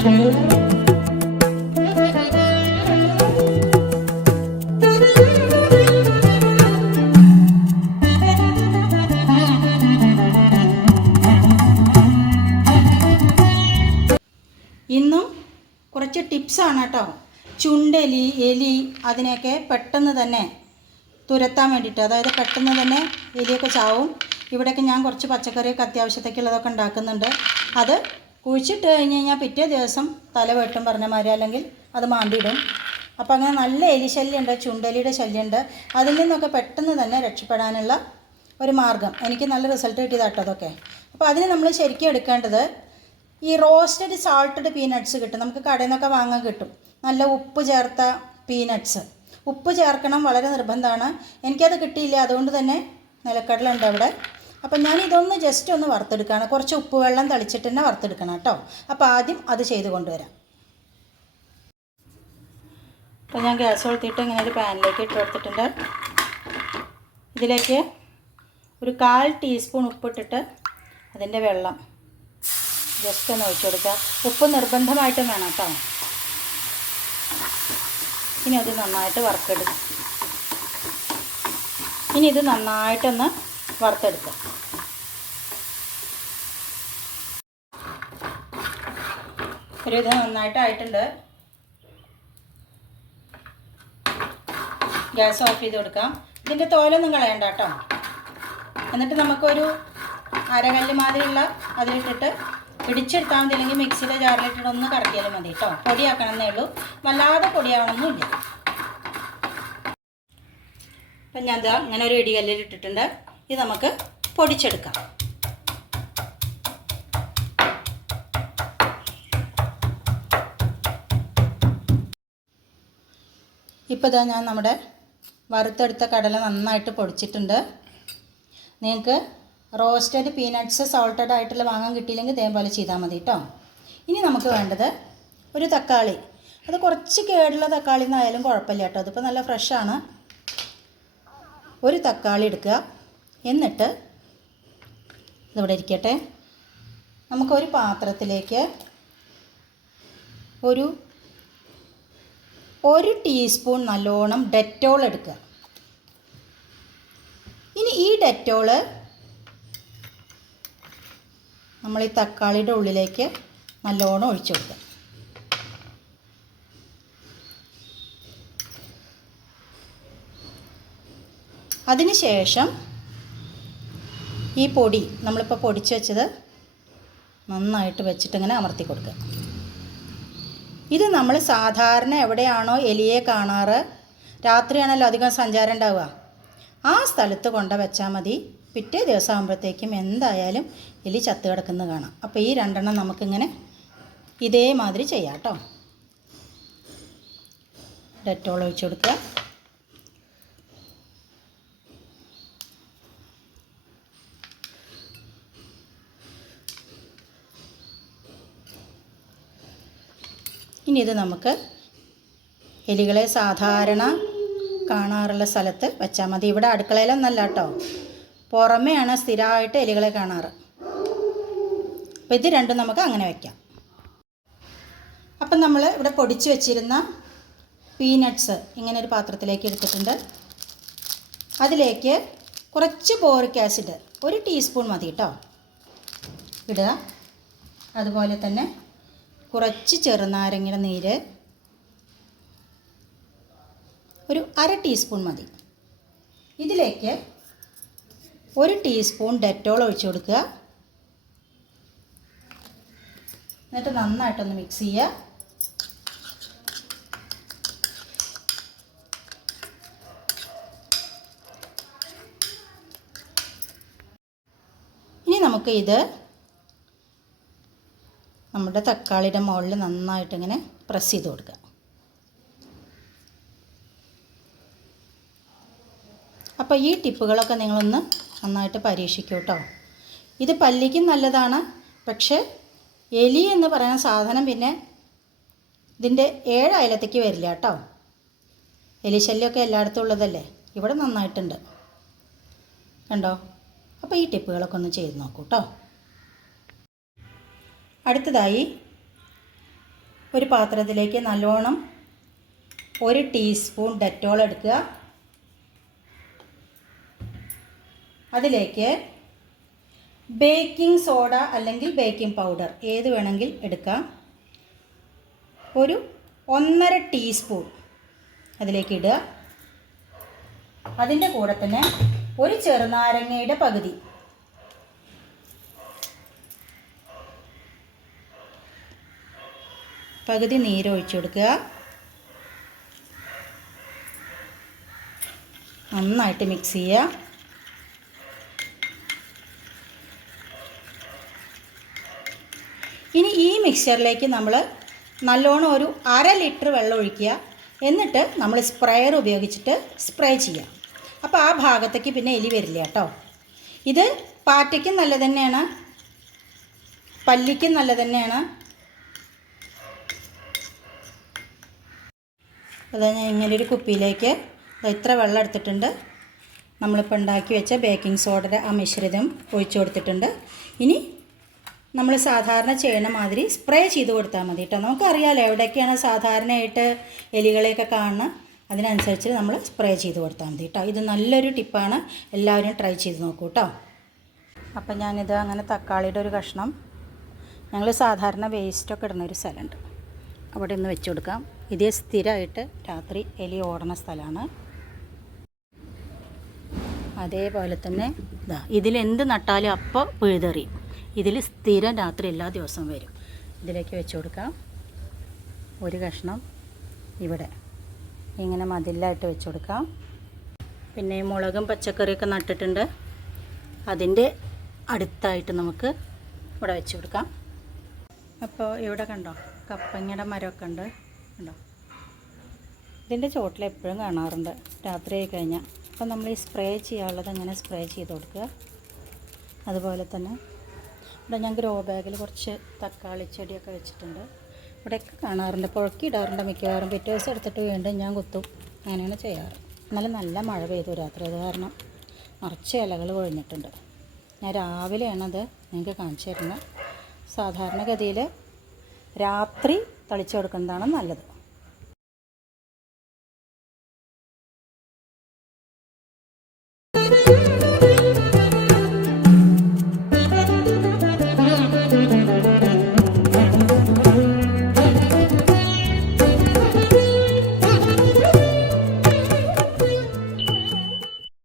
ഇന്നും കുറച്ച് ടിപ്സാണ് കേട്ടോ. ചുണ്ടെലി എലി അതിനെയൊക്കെ പെട്ടെന്ന് തന്നെ തുരത്താൻ വേണ്ടിയിട്ട്. അതായത് പെട്ടെന്ന് തന്നെ എലിയൊക്കെ ചാവും. ഇവിടെയൊക്കെ ഞാൻ കുറച്ച് പച്ചക്കറിയൊക്കെ അത്യാവശ്യത്തേക്കുള്ളതൊക്കെ ഉണ്ടാക്കുന്നുണ്ട്. അത് കുഴിച്ചിട്ട് കഴിഞ്ഞ് കഴിഞ്ഞാൽ പിറ്റേ ദിവസം തല വെട്ടും പറഞ്ഞ മാതിരി അല്ലെങ്കിൽ അത് മാന്തിയിടും. അപ്പോൾ അങ്ങനെ നല്ല എലി ചുണ്ടലിയുടെ ചുണ്ടെലിയുടെ ശല്യമുണ്ട് അതിൽ നിന്നൊക്കെ പെട്ടെന്ന് തന്നെ രക്ഷപ്പെടാനുള്ള ഒരു മാർഗം. എനിക്ക് നല്ല റിസൾട്ട് കിട്ടിയതാട്ടോ അതൊക്കെ. അപ്പോൾ അതിന് നമ്മൾ ശരിക്കും എടുക്കേണ്ടത് ഈ റോസ്റ്റഡ് സാൾട്ടഡ് പീനട്ട്സ് കിട്ടും. നമുക്ക് കടയിൽ നിന്നൊക്കെ വാങ്ങാൻ കിട്ടും. നല്ല ഉപ്പ് ചേർത്ത പീനട്ട്സ് ഉപ്പ് ചേർക്കണം വളരെ നിർബന്ധമാണ്. എനിക്കത് കിട്ടിയില്ല. അതുകൊണ്ട് തന്നെ നിലക്കടലുണ്ട് അവിടെ. അപ്പം ഞാൻ ഇതൊന്ന് ജസ്റ്റ് ഒന്ന് വറുത്തെടുക്കുകയാണ്. കുറച്ച് ഉപ്പ് വെള്ളം തളിച്ചിട്ട് തന്നെ വറുത്തെടുക്കണം കേട്ടോ. അപ്പോൾ ആദ്യം അത് ചെയ്ത് കൊണ്ടുവരാം. അപ്പോൾ ഞാൻ ഗ്യാസ് കൊളുത്തിയിട്ട് ഇങ്ങനെ ഒരു പാനിലേക്ക് ഇട്ട് കൊടുത്തിട്ടുണ്ട്. ഇതിലേക്ക് ഒരു കാൽ ടീസ്പൂൺ ഉപ്പിട്ടിട്ട് അതിന്റെ വെള്ളം ജസ്റ്റ് ഒന്ന് ഒഴിച്ചു കൊടുക്കുക. ഉപ്പ് നിർബന്ധമായിട്ടും വേണം കേട്ടോ. ഇനി അത് നന്നായിട്ട് വറുത്തെടുക്കും ഇനി ഇത് നന്നായിട്ടൊന്ന് വറുത്തെടുക്കുക. ഒരു ഇത് നന്നായിട്ടായിട്ടുണ്ട്. ഗ്യാസ് ഓഫ് ചെയ്ത് കൊടുക്കാം. ഇതിന്റെ തോലൊന്നും കളയണ്ട കേട്ടോ. എന്നിട്ട് നമുക്കൊരു അരകല്ല് മാതിരിയുള്ള അതിലിട്ടിട്ട് ഇടിച്ചെടുത്താൽ മതി. അല്ലെങ്കിൽ മിക്സിയിലെ ജാറിലിട്ടിട്ട് ഒന്ന് കറക്കിയാലും മതി കേട്ടോ. പൊടിയാക്കണമെന്നേ ഉള്ളൂ. വല്ലാതെ പൊടിയാവണമെന്നില്ല അപ്പം ഞാൻ ഇതാ ഇങ്ങനെ ഒരു ഇടികല്ലിൽ ഇട്ടിട്ടുണ്ട്. ഇത് നമുക്ക് പൊടിച്ചെടുക്കാം. ഇപ്പോൾ ഇതാ ഞാൻ നമ്മുടെ വറുത്തെടുത്ത കടല നന്നായിട്ട് പൊടിച്ചിട്ടുണ്ട്. നിങ്ങൾക്ക് റോസ്റ്റഡ് പീനട്ട്സ് സോൾട്ടഡ് ആയിട്ടുള്ള വാങ്ങാൻ കിട്ടിയില്ലെങ്കിൽ ഇതേപോലെ ചെയ്താൽ മതി കേട്ടോ ഇനി നമുക്ക് വേണ്ടത് ഒരു തക്കാളി. അത് കുറച്ച് കേടുള്ള തക്കാളി എന്നായാലും കുഴപ്പമില്ല കേട്ടോ അതിപ്പോൾ നല്ല ഫ്രഷാണ് ഒരു തക്കാളി എടുക്കുക. എന്നിട്ട് ഇതിവിടെ ഇരിക്കട്ടെ. നമുക്കൊരു പാത്രത്തിലേക്ക് ഒരു ഒരു ടീസ്പൂൺ നല്ലോണം ഡെറ്റോൾ എടുക്കുക. ഇനി ഈ ഡെറ്റോൾ നമ്മൾ ഈ തക്കാളിയുടെ ഉള്ളിലേക്ക് നല്ലോണം ഒഴിച്ചു കൊടുക്കുക. അതിനുശേഷം ഈ പൊടി നമ്മളിപ്പോൾ പൊടിച്ച് വെച്ചത് നന്നായിട്ട് വെച്ചിട്ടിങ്ങനെ അമർത്തി കൊടുക്കുക. ഇത് നമ്മൾ സാധാരണ എവിടെയാണോ എലിയെ കാണാറ്? രാത്രിയാണല്ലോ അധികം സഞ്ചാരം ഉണ്ടാവുക. ആ സ്ഥലത്ത് കൊണ്ട വെച്ചാൽ മതി. പിറ്റേ ദിവസം ആകുമ്പോഴത്തേക്കും എന്തായാലും എലി ചത്ത് കിടക്കുന്നത് കാണാം. അപ്പോൾ ഈ രണ്ടെണ്ണം നമുക്കിങ്ങനെ ഇതേമാതിരി ചെയ്യാം കേട്ടോ. ഡെറ്റോൾ ഒഴിച്ചു കൊടുക്കുക. ഇനി ഇത് നമുക്ക് എലികളെ സാധാരണ കാണാറുള്ള സ്ഥലത്ത് വെച്ചാൽ മതി. ഇവിടെ അടുക്കളയിലൊന്നല്ല കേട്ടോ പുറമെയാണ് സ്ഥിരമായിട്ട് എലികളെ കാണാറ്. അപ്പോൾ ഇത് രണ്ടും നമുക്ക് അങ്ങനെ വയ്ക്കാം അപ്പം നമ്മൾ ഇവിടെ പൊടിച്ച് വെച്ചിരുന്ന പീനട്ട്സ് ഇങ്ങനെ ഒരു പാത്രത്തിലേക്ക് എടുത്തിട്ടുണ്ട്. അതിലേക്ക് കുറച്ച് ബോറിക് ആസിഡ് ഒരു ടീസ്പൂൺ മതി കേട്ടോ ഇടുക. അതുപോലെ തന്നെ കുറച്ച് ചെറുനാരങ്ങയുടെ നീര് ഒരു അര ടീസ്പൂൺ മതി. ഇതിലേക്ക് ഒരു ടീസ്പൂൺ ഡെറ്റോൾ ഒഴിച്ചു കൊടുക്കുക. എന്നിട്ട് നന്നായിട്ടൊന്ന് മിക്സ് ചെയ്യുക. ഇനി നമുക്ക് ഇത് നമ്മുടെ തക്കാളിയുടെ മുകളിൽ നന്നായിട്ട് ഇങ്ങനെ പ്രസ് ചെയ്ത് കൊടുക്കുക. അപ്പോൾ ഈ ടിപ്പുകളൊക്കെ നിങ്ങളൊന്ന് നന്നായിട്ട് പരീക്ഷിക്കൂ കേട്ടോ ഇത് പല്ലിക്കും നല്ലതാണ് പക്ഷേ എലി എന്ന് പറയുന്ന സാധനം പിന്നെ ഇതിന്റെ ഏഴ് വരില്ല കേട്ടോ എലിശല്യമൊക്കെ എല്ലായിടത്തും ഉള്ളതല്ലേ? ഇവിടെ നന്നായിട്ടുണ്ട്. കണ്ടോ? അപ്പോൾ ഈ ടിപ്പുകളൊക്കെ ഒന്ന് ചെയ്ത് നോക്കൂ കേട്ടോ അടുത്തതായി ഒരു പാത്രത്തിലേക്ക് നല്ലോണം ഒരു ടീസ്പൂൺ ഡെറ്റോൾ എടുക്കുക. അതിലേക്ക് ബേക്കിംഗ് സോഡ അല്ലെങ്കിൽ ബേക്കിംഗ് പൗഡർ ഏത് വേണമെങ്കിൽ എടുക്കാം. ഒരു ഒന്നര ടീസ്പൂൺ അതിലേക്ക് ഇടുക. അതിന്റെ കൂടെ തന്നെ ഒരു ചെറുനാരങ്ങയുടെ പകുതി പകുതി നീര് ഒഴിച്ചു കൊടുക്കുക. നന്നായിട്ട് മിക്സ് ചെയ്യുക. ഇനി ഈ മിക്സ്ചറിലേക്ക് നമ്മൾ നല്ലോണം ഒരു അര ലിറ്റർ വെള്ളം ഒഴിക്കുക. എന്നിട്ട് നമ്മൾ സ്പ്രേയർ ഉപയോഗിച്ചിട്ട് സ്പ്രേ ചെയ്യാം അപ്പോൾ ആ ഭാഗത്തേക്ക് പിന്നെ എലി വരില്ല കേട്ടോ. ഇത് പാറ്റയ്ക്കും നല്ല തന്നെയാണ്. പല്ലിക്കും നല്ല തന്നെയാണ്. അതാ ഞാൻ ഇങ്ങനെ ഒരു കുപ്പിയിലേക്ക് ഇത്ര വെള്ളം എടുത്തിട്ടുണ്ട്. നമ്മളിപ്പോൾ ഉണ്ടാക്കി വെച്ച ബേക്കിംഗ് സോഡയുടെ ആ മിശ്രിതം ഒഴിച്ചു കൊടുത്തിട്ടുണ്ട്. ഇനി നമ്മൾ സാധാരണ ചെയ്യണ മാതിരി സ്പ്രേ ചെയ്ത് കൊടുത്താൽ മതി കേട്ടോ നമുക്കറിയാലോ എവിടെയൊക്കെയാണ് സാധാരണയായിട്ട് എലികളെയൊക്കെ കാണുന്നത് അതിനനുസരിച്ച് നമ്മൾ സ്പ്രേ ചെയ്ത് കൊടുത്താൽ മതി കേട്ടോ ഇത് നല്ലൊരു ടിപ്പാണ് എല്ലാവരും ട്രൈ ചെയ്ത് നോക്കൂ കേട്ടോ അപ്പം ഞാനിത് അങ്ങനെ തക്കാളിയുടെ ഒരു കഷ്ണം ഞങ്ങൾ സാധാരണ വേസ്റ്റൊക്കെ ഇടുന്ന ഒരു സ്ഥലമുണ്ട്. അവിടെ ഒന്ന് വെച്ച് കൊടുക്കാം. ഇതേ സ്ഥിരമായിട്ട് രാത്രി എലി ഓടണ സ്ഥലമാണ് അതേപോലെ തന്നെ ഇതാ ഇതിലെന്ത് നട്ടാലും അപ്പോൾ പിഴുതെറിയും. ഇതിൽ സ്ഥിരം രാത്രി എല്ലാ ദിവസവും വരും. ഇതിലേക്ക് വെച്ച് കൊടുക്കാം. ഒരു കഷ്ണം ഇവിടെ. ഇങ്ങനെ മതിലായിട്ട് വെച്ച് കൊടുക്കാം. പിന്നെ മുളകും പച്ചക്കറിയൊക്കെ നട്ടിട്ടുണ്ട്. അതിന്റെ അടുത്തായിട്ട് നമുക്ക് ഇവിടെ വെച്ച് കൊടുക്കാം. അപ്പോൾ ഇവിടെ കണ്ടോ കപ്പങ്ങയുടെ മരമൊക്കെ ഉണ്ട്. ഇതിന്റെ ചോട്ടിൽ എപ്പോഴും കാണാറുണ്ട്. രാത്രി ആയി കഴിഞ്ഞാൽ. അപ്പം നമ്മൾ ഈ സ്പ്രേ ചെയ്യാനുള്ളത് അങ്ങനെ സ്പ്രേ ചെയ്ത് കൊടുക്കുക. അതുപോലെ തന്നെ ഇവിടെ ഞാൻ ഗ്രോ ബാഗിൽ കുറച്ച് തക്കാളി ചെടിയൊക്കെ വെച്ചിട്ടുണ്ട്. ഇവിടെയൊക്കെ കാണാറുണ്ട്. പുഴക്കി ഇടാറുണ്ട് മിക്കവാറും. പിറ്റേ ദിവസം എടുത്തിട്ട് വീണ്ടും ഞാൻ കുത്തും. അങ്ങനെയാണ് ചെയ്യാറ്. എന്നാലും നല്ല മഴ പെയ്തു രാത്രി. അത് കാരണം നിറച്ച് ഇലകൾ കൊഴിഞ്ഞിട്ടുണ്ട്. ഞാൻ രാവിലെയാണത് നിങ്ങൾക്ക് കാണിച്ചു തരുന്നത്. സാധാരണഗതിയിൽ രാത്രി തളിച്ചു കൊടുക്കുന്നതാണ് നല്ലത്.